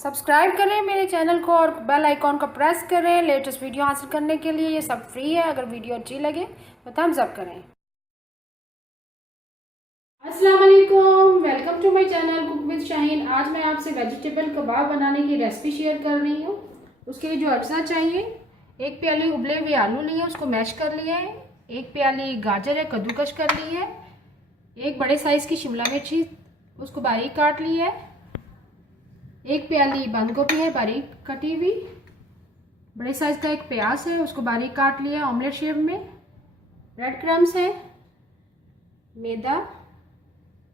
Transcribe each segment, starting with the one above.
Subscribe करें मेरे channel को और बेल आइकॉन को प्रेस करें लेटेस्ट वीडियो हासिल करने के लिए। ये सब फ्री है। अगर वीडियो अच्छी लगे तो थम्स अप करें। अस्सलाम वालेकुम, welcome to my channel cook with Shaheen. आज मैं आपसे वेजिटेबल कबाब बनाने की रेसिपी शेयर कर रही हूँ। उसके लिए जो अज्जा चाहिए, 1 प्याली उबले हुए आलू लिए, उसको मैश कर लिया है। 1 प्याली गाजर है, कद्दूकश कर ली है। 1 बड़े साइज़ की शिमला मिर्ची, उसको बारीक काट ली है। 1 प्याली बंद गोभी है, बारीक कटी हुई। बड़े साइज का 1 प्याज है, उसको बारीक काट लिया ऑमलेट शेप में। ब्रेड क्रम्स है, मैदा,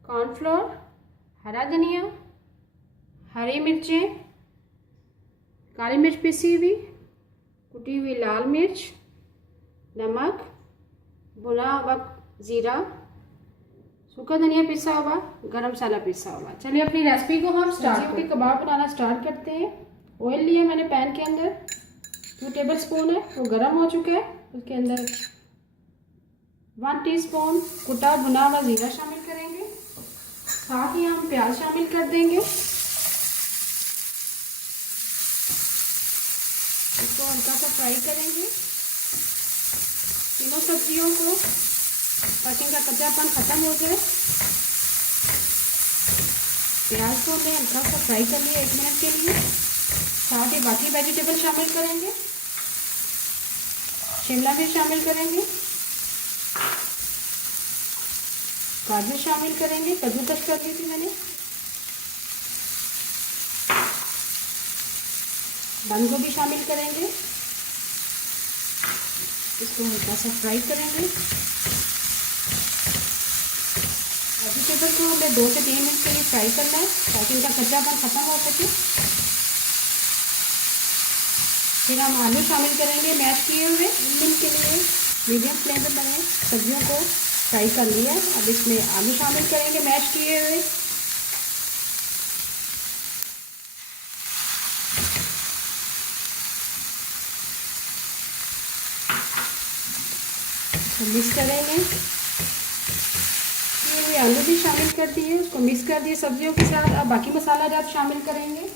कॉर्नफ्लोर, हरा धनिया, हरी मिर्चें, काली मिर्च पिसी हुई, कुटी हुई लाल मिर्च, नमक, भुना हुआ जीरा, सूखा धनिया पिसा हुआ, गरम मसाला पिसा हुआ। चलिए अपनी रेसिपी को हम सब्जियों के कबाब बनाना स्टार्ट करते हैं। ऑयल लिया मैंने पैन के अंदर, 2 टेबल स्पून है, वो गर्म हो चुका है। उसके अंदर 1 टीस्पून कुटा भुना हुआ जीरा शामिल करेंगे। साथ ही हम प्याज शामिल कर देंगे। इसको हल्का सा फ्राई करेंगे तीनों सब्जियों को, ताकि इनका कच्चापन खत्म हो जाए। प्याज को हमने हल्का सा फ्राई कर लिया 1 मिनट के लिए। साथ ही बाकी वेजिटेबल शामिल करेंगे। शिमला मिर्च शामिल करेंगे, गाजर शामिल करेंगे, कद्दूकस कर ली थी मैंने। बंद गोभी शामिल करेंगे, इसको हल्का सा फ्राई करेंगे। वेजिटेबल को हमें 2 से 3 मिनट के लिए फ्राई करना है, ताकि इनका कच्चापन खत्म हो सके। फिर हम आलू शामिल करेंगे मैश किए हुए। 1 मिनट के लिए मीडियम फ्लेम पर मैंने सब्जियों को फ्राई कर लिया है। अब इसमें आलू शामिल करेंगे मैश किए हुए। तो मिक्स करेंगे। ये आलू भी शामिल कर दिए, उसको मिक्स कर दिए सब्जियों के साथ। अब बाकी मसाला जात शामिल करेंगे।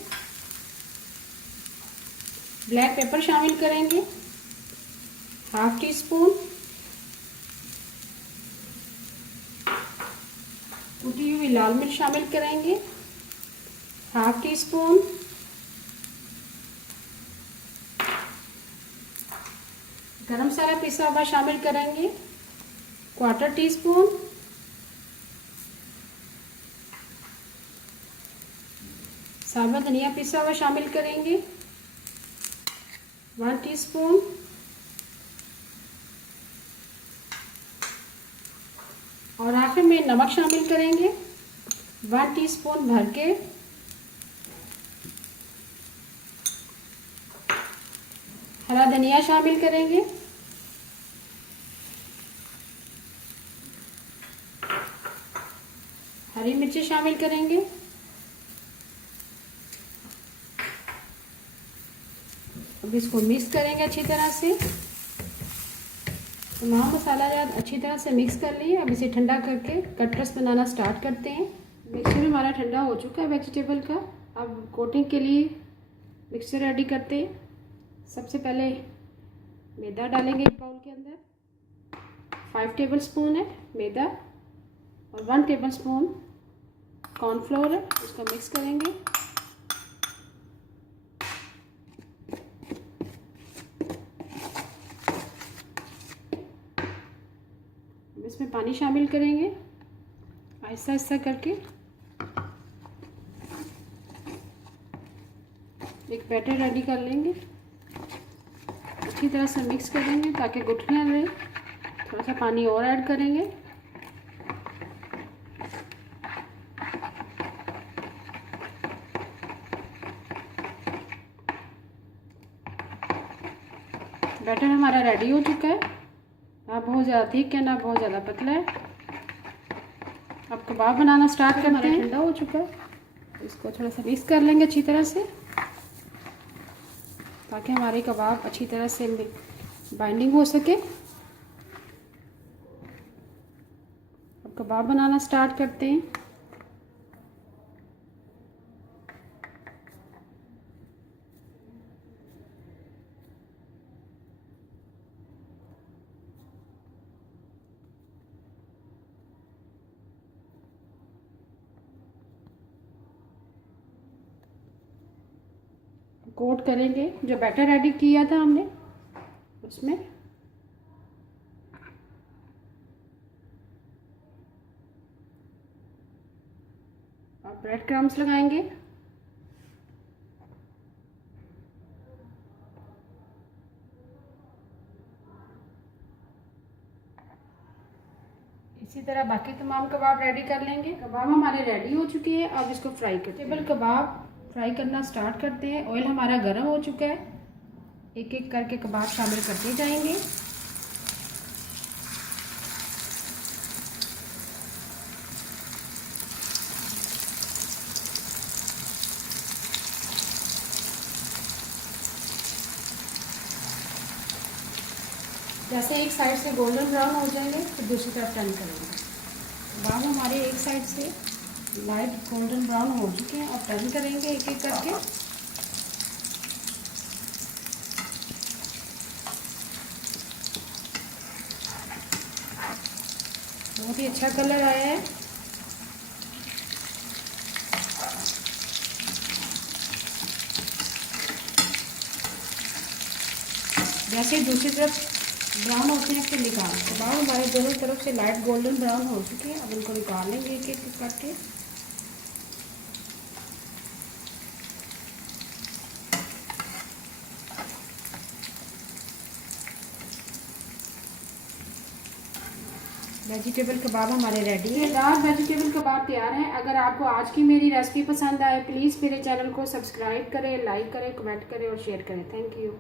ब्लैक पेपर शामिल करेंगे, 1/2 टीस्पून। कुटी हुई लाल मिर्च शामिल करेंगे, 1/2 टीस्पून। गरम मसाला पिसा हुआ शामिल करेंगे, 1/4 टीस्पून। साबुत धनिया पिसा हुआ शामिल करेंगे, 1 टीस्पून। और आखिर में नमक शामिल करेंगे, 1 टीस्पून भर के। हरा धनिया शामिल करेंगे, हरी मिर्ची शामिल करेंगे। अब इसको मिक्स करेंगे अच्छी तरह से। तमाम मसाला जात अच्छी तरह से मिक्स कर लिए। अब इसे ठंडा करके कटरस बनाना स्टार्ट करते हैं। मिक्सचर हमारा ठंडा हो चुका है वेजिटेबल का। अब कोटिंग के लिए मिक्सचर रेडी करते हैं। सबसे पहले मैदा डालेंगे एक बाउल के अंदर। 5 टेबल स्पून है मैदा और 1 टेबल स्पून कॉर्नफ्लोर है, उसका मिक्स करेंगे। इसमें पानी शामिल करेंगे आहिस्ता आहिस्ता करके। एक बैटर रेडी कर लेंगे, अच्छी तरह से मिक्स करेंगे ताकि गुठलियाँ रहे। थोड़ा सा पानी और ऐड करेंगे। बैटर हमारा रेडी हो चुका है। ना बहुत ज़्यादा थिक है, ना बहुत ज़्यादा पतला है। अब कबाब बनाना स्टार्ट करते हैं। ठंडा हो चुका है, इसको थोड़ा सा मिक्स कर लेंगे अच्छी तरह से, ताकि हमारे कबाब अच्छी तरह से बाइंडिंग हो सके। अब कबाब बनाना स्टार्ट करते हैं। कोट करेंगे जो बैटर रेडी किया था हमने उसमें। और ब्रेड क्रम्स लगाएंगे। इसी तरह बाकी तमाम कबाब रेडी कर लेंगे। कबाब हमारे रेडी हो चुके हैं, अब इसको फ्राई करते हैं। टेबल कबाब फ्राई करना स्टार्ट करते हैं। ऑयल हमारा गर्म हो चुका है, एक एक करके कबाब शामिल करते जाएंगे। जैसे एक साइड से गोल्डन ब्राउन हो जाएंगे तो दूसरी तरफ टर्न करेंगे। कबाब हमारे एक साइड से लाइट गोल्डन ब्राउन हो चुके हैं और टर्न करेंगे एक एक करके। बहुत ही अच्छा कलर आया है। जैसे दूसरी तरफ ब्राउन होते हैं फिर निकाल लेंगे। कबाब हमारे दोनों तरफ से लाइट गोल्डन ब्राउन हो चुके हैं, अब इनको निकाल लेंगे एक एक करके। वेजिटेबल कबाब हमारे रेडी है। दार वेजिटेबल कबाब तैयार हैं। अगर आपको आज की मेरी रेसिपी पसंद आए प्लीज़ मेरे चैनल को सब्सक्राइब करें, लाइक करें, कमेंट करें और शेयर करें। Thank you.